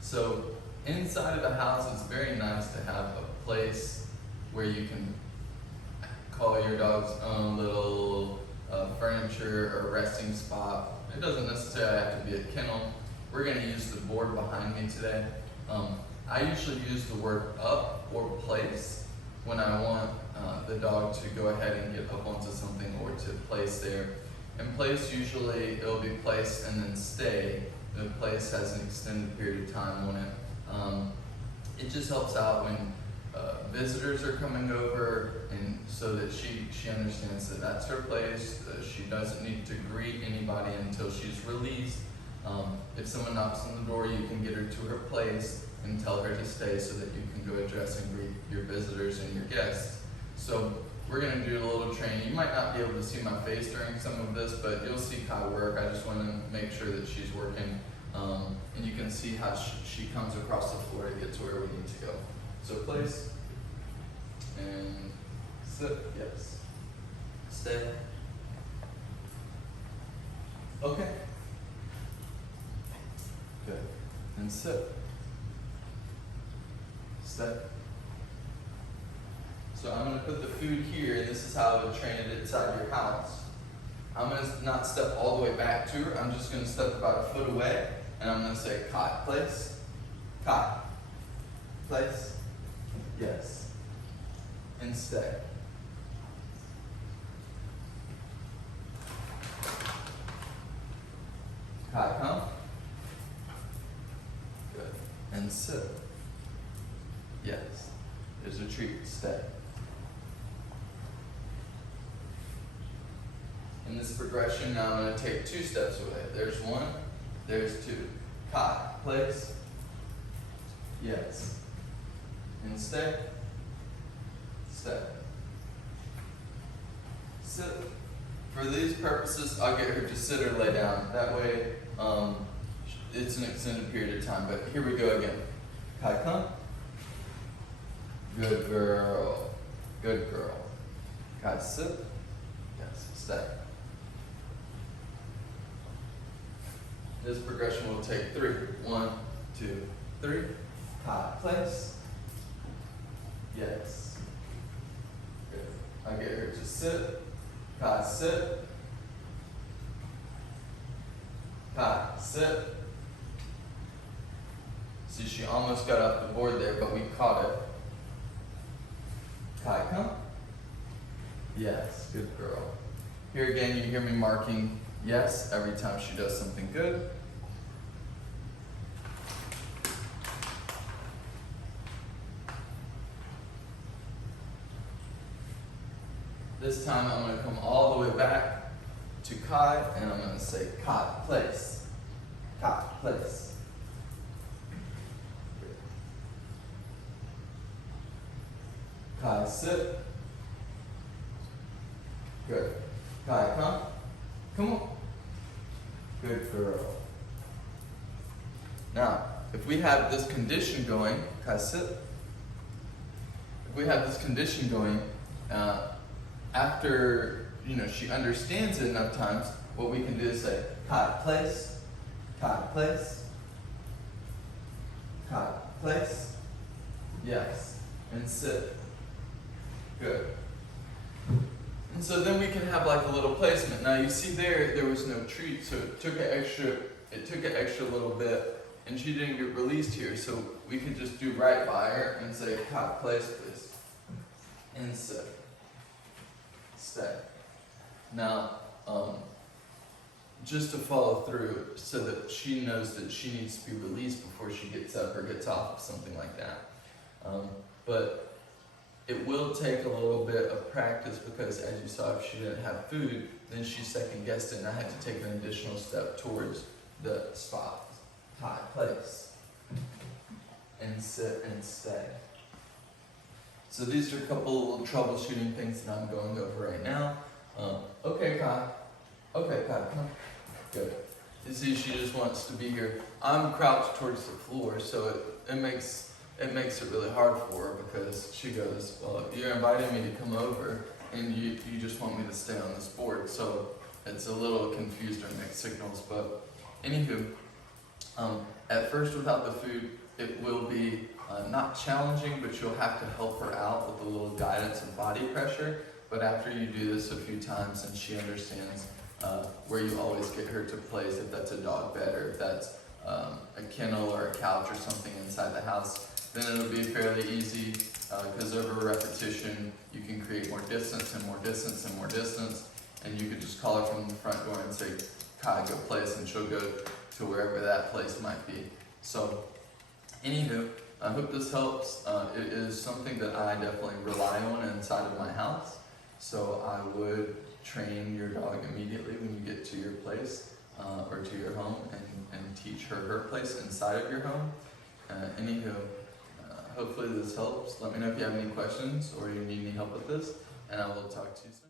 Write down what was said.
So inside of the house, it's very nice to have a place where you can call your dog's own little furniture or resting spot. It doesn't necessarily have to be a kennel. We're going to use the board behind me today. I usually use the word up or place when I want the dog to go ahead and get up onto something or to place there. And place, usually it'll be place and then stay. The place has an extended period of time on it. It just helps out when visitors are coming over, and so that she understands that that's her place. She doesn't need to greet anybody until she's released. If someone knocks on the door, you can get her to her place and tell her to stay so that you can go address and greet your visitors and your guests. So we're going to do a little training. You might not be able to see my face during some of this, but you'll see Kai work. I just want to make sure that she's working, and you can see how she comes across the floor to get to where we need to go. So place, and sit, yes. Stay. Okay. Good. And sit. Stay. So I'm going to put the food here, and this is how I would train it inside your house. I'm going to not step all the way back to her. I'm just going to step about a foot away, and I'm going to say, Kai, place. Kai, place. Yes. And stay. Kai, come. Good. And sit. Yes. There's a treat. Stay. In this progression, now I'm going to take 2 steps away. There's 1, there's 2. Kai, place. Yes. And stay. Stay. Sit. For these purposes, I'll get her to sit or lay down. That way, it's an extended period of time. But here we go again. Kai, come. Good girl. Good girl. Kai, sit. Yes. Stay. This progression will take 3. 1, 2, 3. Kai, place. Yes. Good. I get her to sit. Kai, sit. Kai, sit. See, she almost got off the board there, but we caught it. Kai, come. Yes, good girl. Here again, you hear me marking yes every time she does something good. This time I'm going to come all the way back to Kai, and I'm going to say Kai, place. Kai, place. Kai, sit. Good. Kai, come. Come on. Good girl. Now, if we have this condition going, Kai, sit. If we have this condition going, after she understands it enough times, what we can do is say, Kai, place. Kai, place. Kai, place. Yes. And sit. Good. And so then we can have like a little placement. Now you see there was no treat, so it took an extra little bit, and she didn't get released here, so we could just do right by her and say, Kai, place, please. And sit. Stay. Now, just to follow through so that she knows that she needs to be released before she gets up or gets off of something like that. But it will take a little bit of practice because, as you saw, if she didn't have food, then she second-guessed it, and I had to take an additional step towards the spot. Kai, place. And sit and stay. So these are a couple of troubleshooting things that I'm going over right now. Okay, Kai. Okay, Kai, come. Good. You see, she just wants to be here. I'm crouched towards the floor, so it makes it really hard for her because she goes, well, you're inviting me to come over, and you just want me to stay on this board. So it's a little confused or mixed signals, but anywho, At first, without the food, it will be not challenging, but you'll have to help her out with a little guidance and body pressure. But after you do this a few times and she understands where you always get her to place, if that's a dog bed or if that's a kennel or a couch or something inside the house, then it'll be fairly easy because over repetition, you can create more distance and more distance and more distance. And you could just call her from the front door and say, Kai, go place, and she'll go to wherever that place might be. So, anywho, I hope this helps. It is something that I definitely rely on inside of my house. So I would train your dog immediately when you get to your place or to your home and teach her place inside of your home. Anywho, hopefully this helps. Let me know if you have any questions or you need any help with this, and I will talk to you soon.